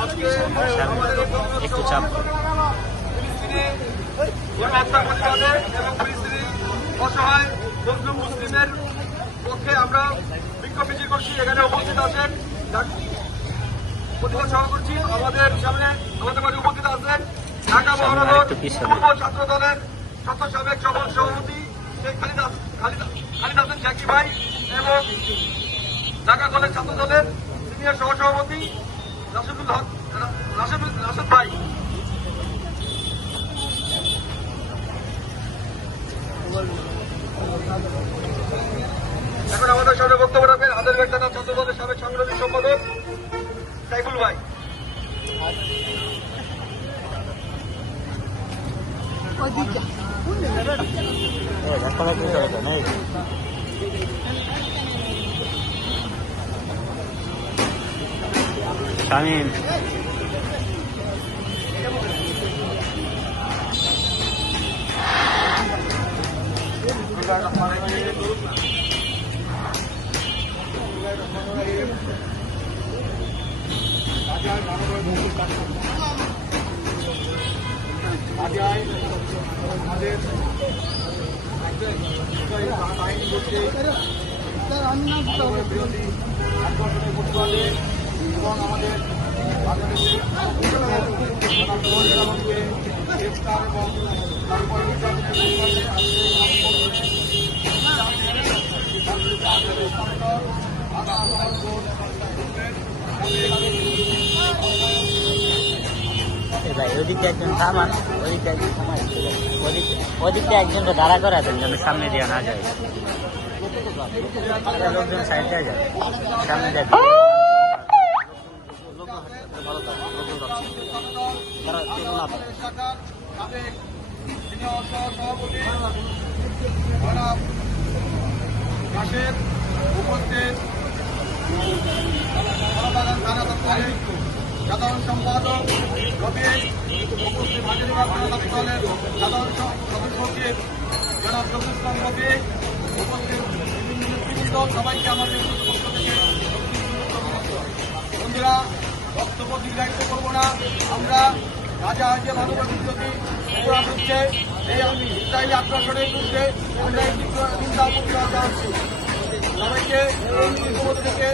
একটু চাপ অসহায় মুসলিম মুসলিমের পক্ষে আমরা বিক্ষোভ মিছিল করছি। এখানে উপস্থিত আছেন প্রতিবাদ সভা করছি। আমাদের সামনে আমাদের মাঝে উপস্থিত আছেন ঢাকা মহানগর পূর্ব ছাত্র দলের সাবেক সফল সভাপতি শেখ খালিদ হাসান জাকি ভাই এবং ঢাকা কলেজ ছাত্র দলের সিনিয়র সহসভাপতি রাশেদ ভাই। এখন আমাদের সামনে বক্তব্য রাখবেন হাজারীবাগ থানা ছাত্র দলের সাবেক সাংগঠনিক সম্পাদক সাইফুল ভাই। শামীম বিরোধী আন্দোলনের প্রতিবাদে এবং আমাদের গ্রেফতার এবং তারপরে ওদিকে একজন থামান, ওদিকে একজন থামাই, ওদিকে একজনকে দাঁড়া করা দেন যেন সামনে দিয়ে না যায়, লোকজন সাইড দিয়ে যায়, সামনে দিয়ে সাধারণ সম্পাদক রবি উপস্থিত হাজারীবাগ থানা দলের সাধারণ সদস্য জনাব জহুর ইসলাম রবি উপস্থিত নেতৃবৃন্দ সবাইকে আমাদের পক্ষ থেকে বন্ধুরা বক্তব্য দীর্ঘায়িত করব না। আমরা রাজা যে মানবতার বিরোধী অপরাধ হচ্ছে এই ইসরায়েলি আগ্রাসনের বিরুদ্ধে আমরা এই নিন্দা প্রতিবাদ জানাচ্ছি। সবাইকে থেকে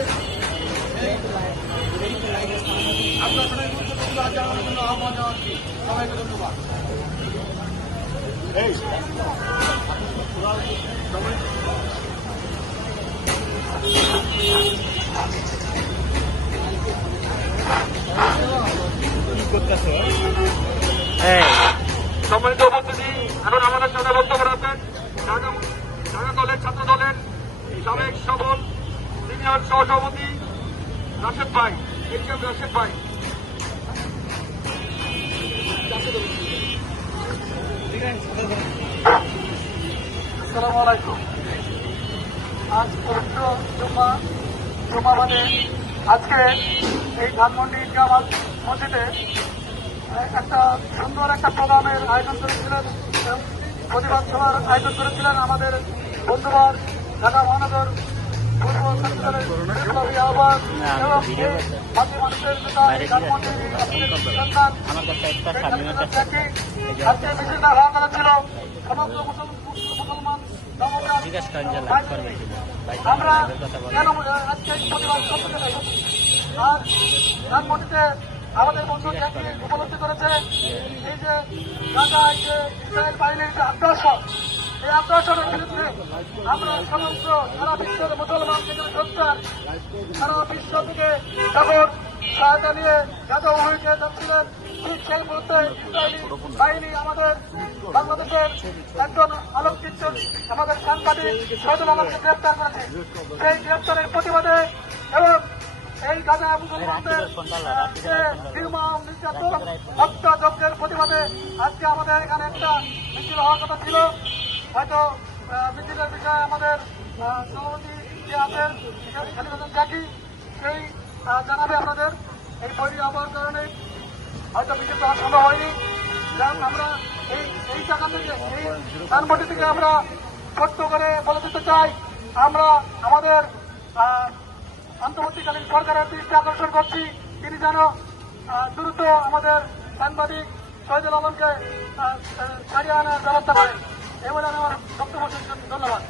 আগ্রাসনের বিরুদ্ধে প্রতিবাদ জানানোর জন্য আহ্বান জানাচ্ছি। সবাইকে ধন্যবাদ। সম্মানিত উপস্থিতি, এখন আমাদের সামনে বক্তব্য রাখবেন ঢাকা কলেজ ছাত্র দলের সাবেক সফল সিনিয়র সহসভাপতি রাশেদ ভাই। রাশেদ ভাই, আসসালামু আলাইকুম। আজ পবিত্র জুম্মা মানে আজকে এই ধানমন্ডি ঈদগাহ মসজিদে একটা সুন্দর একটা প্রোগ্রামের আয়োজন করেছিলেন, প্রতিবাদ সভার আয়োজন করেছিলেন আমাদের বন্ধুবার ঢাকা মহানগর পূর্ব ছাত্রদলের বিপ্লবী আহ্বান এবং বাকি মানুষের আজকে মিছিলটা হওয়া কথা ছিল সমস্ত মুসলমান আমরা কেন আজকে প্রতিবাদ করতে চাই। আর ধানমন্ডিতে আমাদের বন্ধু জাতি উপলব্ধি করেছে এই যে গাজায় যে ইসরায়েল বাহিনীর যে আগ্রাসন, এই আগ্রাসনের বিরুদ্ধে আমরা সমস্ত সারা বিশ্বের মুসলমান থেকে সত্যার সারা বিশ্ব থেকে যখন সহায়তা নিয়ে গাজা অভিমুখে যাচ্ছিলেন, ঠিক সেই মুহূর্তে ইসরায়েলি বাহিনী আমাদের বাংলাদেশের একজন আলোকচিত্র আমাদের সাংবাদিক শহীদুল আলমকে গ্রেপ্তার করেছে। সেই গ্রেপ্তারের প্রতিবাদে এবং এই গাজা মুসলমানদের নির্মম নির্যাতন হত্যাযজ্ঞের প্রতিবাদে আজকে আমাদের এখানে একটা মিছিল হওয়ার কথা ছিল। হয়তো মিছিলের বিষয়ে আমাদের সভাপতি যে আছেন খালিদ হাসান জাকি সেই জানাবে আপনাদের। এই বৈরী আবহাওয়ার কারণে হয়তো মিছিল হওয়া সম্ভব হয়নি। কারণ আমরা এই জায়গা থেকে এই ধানমন্ডি থেকে আমরা ছোট্ট করে বলে দিতে চাই, আমরা আমাদের অন্তর্বর্তীকালীন সরকারের দৃষ্টি আকর্ষণ করছি। তিনি যেন দ্রুত আমাদের সাংবাদিক শহীদুল আলমকে ছাড়িয়ে আনার ব্যবস্থা করেন। এবারে আমার বক্তব্য শেষ করছি। ধন্যবাদ।